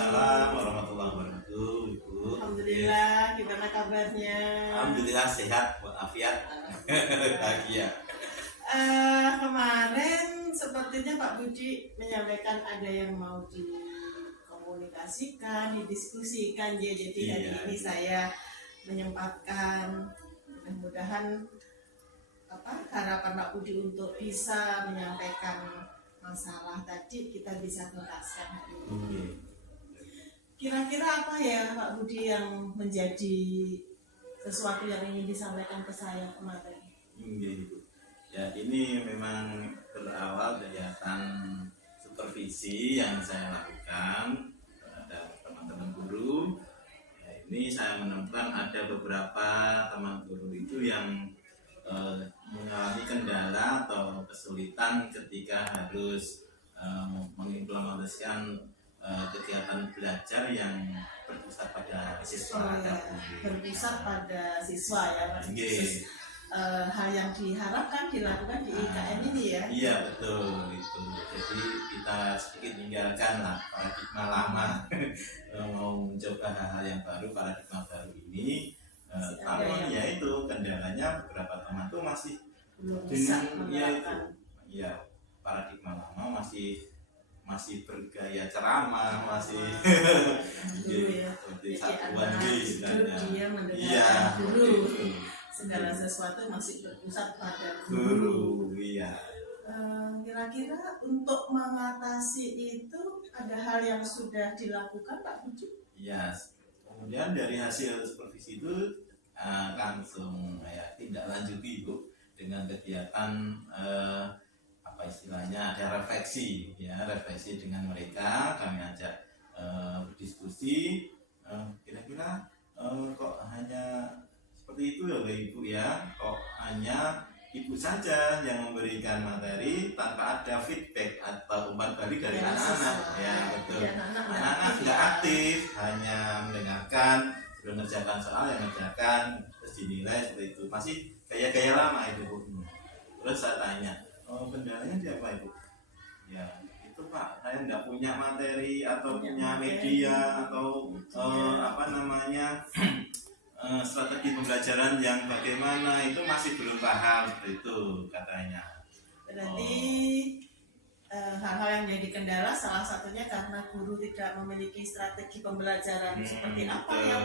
Waalaikumsalam warahmatullahi wabarakatuh, Ibu. Alhamdulillah, gimana kabarnya? Alhamdulillah sehat walafiat. Bahagia. Kemarin sepertinya Pak Budi menyampaikan ada yang mau dikomunikasikan, didiskusikan ya. Jadi hari ini saya menyempatkan, mudah-mudahan harapan Pak Budi untuk bisa menyampaikan masalah tadi kita bisa tuntaskan hari ini. Kira-kira apa ya Pak Budi yang menjadi sesuatu yang ingin disampaikan ke saya kemarin? Ya, ini memang berawal dari supervisi yang saya lakukan terhadap teman-teman guru. Ya, ini saya menemukan ada beberapa teman guru itu yang mengalami kendala atau kesulitan ketika harus mengimplementasikan kegiatan belajar yang berpusat pada siswa. Berpusat pada siswa ya Pak. Hal yang diharapkan dilakukan di IKN ini ya. Iya betul itu. Jadi kita sedikit meninggalkan lah paradigma lama mau mencoba hal-hal yang baru, paradigma baru ini. Namun ya itu kendalanya beberapa teman tuh masih belum bisa menerapkan. Ya paradigma lama masih bergaya ceramah, masih seperti satuan istilahnya. Dia mendengarkan guru. Segala sesuatu masih berpusat pada guru. Iya. Kira-kira untuk mengatasi itu ada hal yang sudah dilakukan Pak Budi? Iya. Kemudian dari hasil supervisi itu langsung tindak lanjuti Ibu dengan kegiatan istilahnya ada refleksi dengan mereka. Kami ajak berdiskusi kira-kira kok hanya seperti itu ya Ibu ya, kok hanya Ibu saja yang memberikan materi tanpa ada feedback atau umpan balik dari anak-anak. Ya betul, anak-anak tidak aktif, hanya mendengarkan, sudah mengerjakan soal yang mengerjakan terus dinilai seperti itu, masih gaya-gaya lama itu Bu. Terus saya tanya, kendalanya siapa Ibu? Ya itu Pak, saya tidak punya materi atau punya media atau strategi pembelajaran yang bagaimana itu masih belum paham seperti itu katanya. Berarti hal-hal yang jadi kendala salah satunya karena guru tidak memiliki strategi pembelajaran seperti apa yang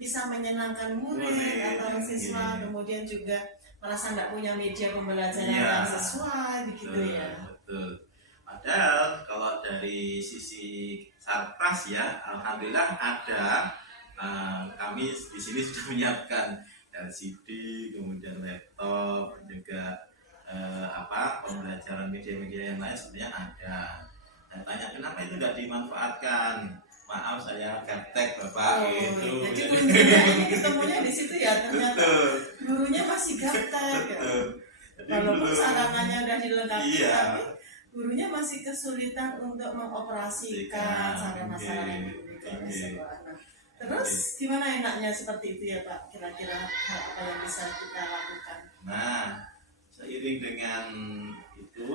bisa menyenangkan murid atau siswa, kemudian juga merasa tidak punya media pembelajaran yang sesuai begitu ya. Betul. Padahal kalau dari sisi Sarpras ya, alhamdulillah ada. Kami di sini sudah menyiapkan LCD, kemudian laptop, juga pembelajaran media-media yang lain sebenarnya ada. Saya tanya kenapa itu tidak dimanfaatkan? Maaf saya gaptek Bapak itu. Jadi kuncinya ini ketemunya di situ ya, ternyata gurunya masih gaptek. Walaupun sarananya sudah dilengkapi, tapi gurunya masih kesulitan untuk mengoperasikan sarana-sarana yang diberikan di sekolah. Terus gimana enaknya seperti itu ya Pak? Kira-kira apa yang bisa kita lakukan? Nah, seiring dengan itu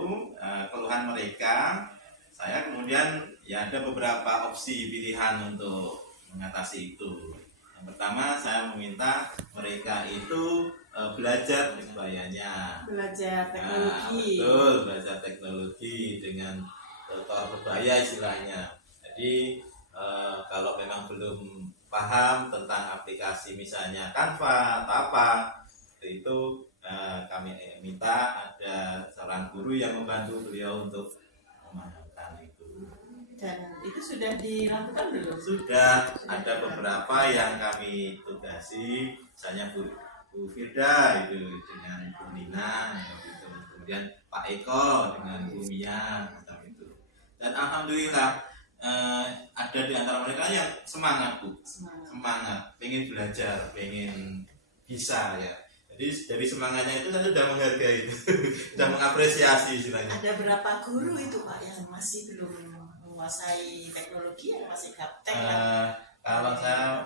keluhan mereka, saya kemudian ada beberapa opsi pilihan untuk mengatasi itu. Yang pertama saya meminta mereka itu belajar berbayanya. Belajar teknologi. Betul, belajar teknologi dengan tutor berbaya istilahnya. Jadi kalau memang belum paham tentang aplikasi misalnya Canva atau apa, itu kami minta ada seorang guru yang membantu beliau untuk memahamkan itu. Dan itu sudah dilakukan belum? Sudah, ada beberapa yang kami tugasi, misalnya Bu Firda itu dengan Bu Nina gitu. Kemudian Pak Eko dengan Bu Mia itu. Dan alhamdulillah ada di antara mereka yang semangat Bu, semangat, pengen belajar, pengen bisa ya. Jadi dari semangatnya itu kan sudah menghargai, sudah mengapresiasi istilahnya. Ada berapa guru itu Pak yang masih belum menguasai teknologi, yang masih gaptek? Kalau saya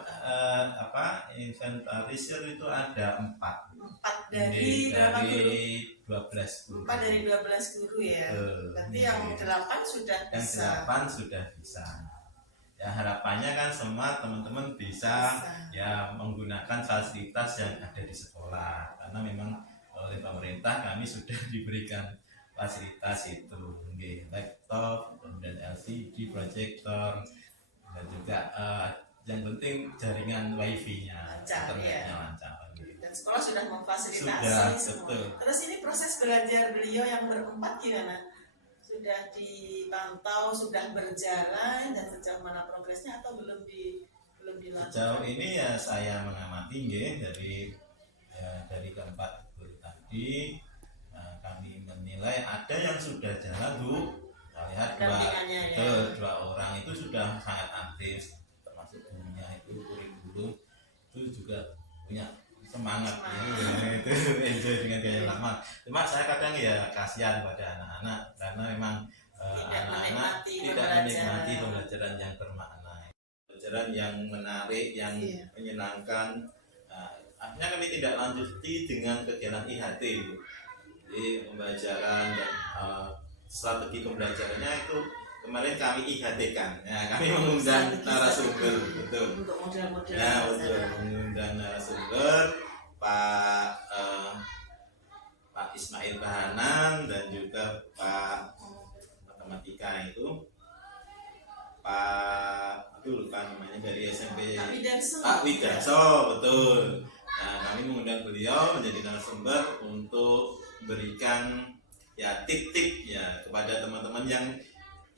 inventarisir itu ada 4 dari berapa guru? 12 guru. 4 dari 12 guru ya. Berarti yang 8 sudah bisa. Yang 8 sudah bisa. Ya harapannya kan semua teman-teman bisa ya menggunakan fasilitas yang ada di sekolah, karena memang oleh pemerintah kami sudah diberikan fasilitas itu, laptop, kemudian LCD, proyektor, dan juga yang penting jaringan wifi-nya, Lancar, internetnya ya. lancar. Dan sekolah sudah memfasilitasi Sudah, semua. betul. Terus ini proses belajar beliau yang berempat gimana? Sudah dipantau, sudah berjalan, dan sejauh mana progresnya atau belum dilakukan? Sejauh ini ya saya mengamati dari keempat guru tadi, kami menilai ada yang sudah jalan Bu. Kita lihat dua orang itu sudah sangat aktif, termasuk gurunya itu kurikulum itu juga punya semangat ya, itu enjoy dengan gaya lama. Cuma saya kadang ya kasihan pada anak-anak karena memang anak-anak tidak menikmati pembelajaran yang bermakna, pembelajaran yang menarik, yang menyenangkan. Akhirnya kami tidak lanjuti dengan kegiatan IHT Bu. Jadi pembelajaran dan strategi pembelajarannya itu kemarin kami IHT-kan. Ya, kami mengundang narasumber, betul. Untuk model-model. Ya, betul. Mengundang narasumber Pak Ismail Bahanan dan juga Pak Matematika itu Pak lupa namanya dari SMP Pak Widarso, betul. Nah, kami mengundang beliau menjadi narasumber untuk memberikan ya tip-tip ya kepada teman-teman yang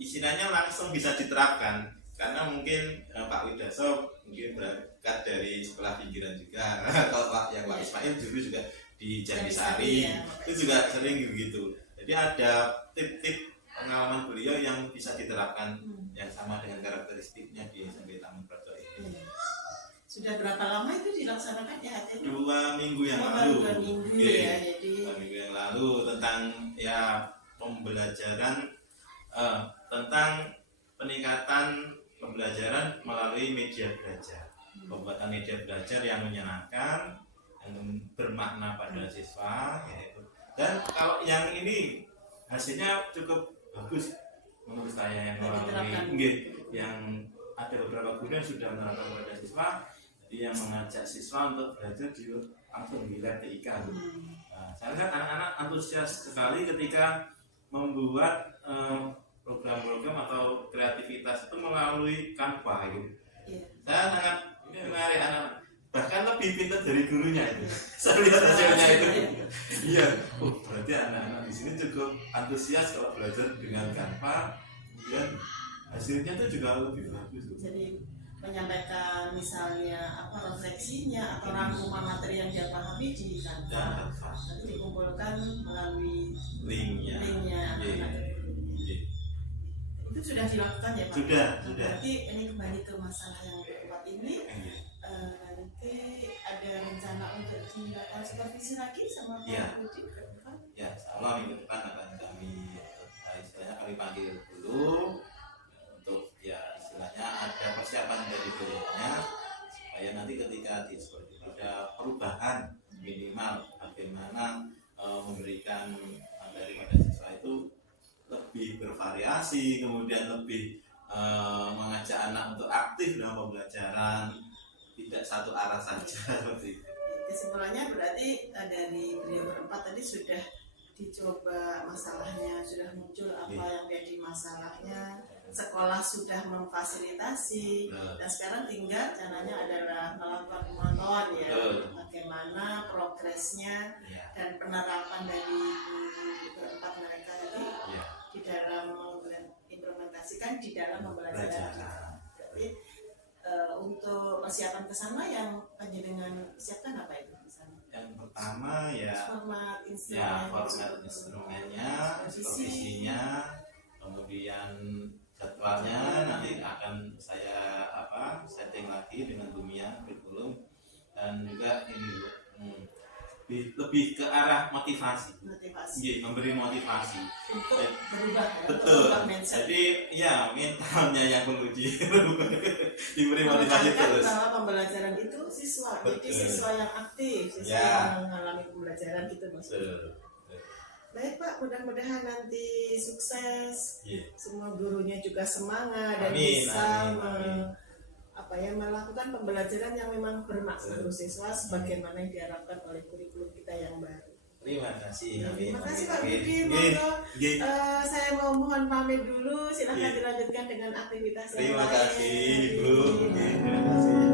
istilahnya langsung bisa diterapkan, karena mungkin Pak Widarso mungkin berangkat dari sekolah pinggiran juga. Kalau Pak Ismail dulu juga di Jatisari itu juga sering begitu. Jadi ada tip-tip pengalaman beliau yang bisa diterapkan yang sama dengan karakteristiknya di SMP Taman Prato ini. Sudah berapa lama itu dilaksanakan ya? 2 minggu yang lalu. 2 minggu ya. Jadi 2 minggu yang lalu tentang ya pembelajaran tentang peningkatan pembelajaran melalui media belajar, pembuatan media belajar yang menyenangkan, yang bermakna pada siswa, yaitu. Dan kalau yang ini hasilnya cukup bagus menurut saya, yang melalui yang ada beberapa guru yang sudah menerapkan pada siswa, jadi yang mengajak siswa untuk belajar langsung di lab TIK. Saya lihat anak-anak antusias sekali ketika membuat program-program atau kreativitas itu melalui Canva itu. Saya sangat menarik anak, bahkan lebih pintar dari gurunya itu. Saya lihat hasilnya itu. Iya, berarti anak-anak di sini cukup antusias kalau belajar dengan Canva, dan hasilnya itu juga lebih bagus. Jadi menyampaikan misalnya refleksinya atau rangkuman materi yang dia pahami di Canva, nanti dikumpulkan melalui linknya. Itu sudah dilakukan ya Pak? Sudah. Berarti ini kembali ke masalah yang keempat ini. Nanti ada rencana untuk dilakukan supervisi lagi sama Pak Budi? Ya, insya minggu depan akan kami panggil dulu untuk ya istilahnya ada persiapan dari beliaunya, supaya nanti ketika di sekolah ada perubahan minimal bagaimana memberikan daripada siswa itu lebih bervariasi, kemudian lebih mengajak anak untuk aktif dalam pembelajaran, tidak satu arah saja seperti itu. Kesimpulannya berarti dari beliau berempat tadi sudah dicoba masalahnya, sudah muncul apa yang jadi masalahnya, sekolah sudah memfasilitasi, dan sekarang tinggal caranya adalah melakukan pemantauan ya, bagaimana progresnya dan penerapan dari berempat mereka tadi di dalam mengimplementasikan di dalam pembelajaran. Berarti untuk persiapan ke sana yang panjenengan siapkan apa itu di sana? Yang pertama format instrumennya, supervisinya, kemudian jadwalnya nanti akan saya setting lagi dengan Lumia kurikulum, dan juga ini lebih ke arah motivasi. Memberi motivasi untuk berubah ya, betul. Jadi ya mentalnya yang perlu diberi motivasi terus. Bahwa pembelajaran itu siswa, jadi siswa yang aktif, siswa yang mengalami pembelajaran gitu maksudnya. Baik Pak, mudah-mudahan nanti sukses. Iya. Semua gurunya juga semangat dan Amin, bisa amin. melakukan pembelajaran yang memang bermakna untuk siswa sebagaimana yang diharapkan oleh kurikulum kita yang baru. Terima kasih. Amin. Terima kasih Pak Amin. Budi. Amin. Monggo Amin. saya mau mohon pamit dulu. Silahkan Iya. dilanjutkan dengan aktivitas yang Terima lain. kasih, Bu. Terima kasih.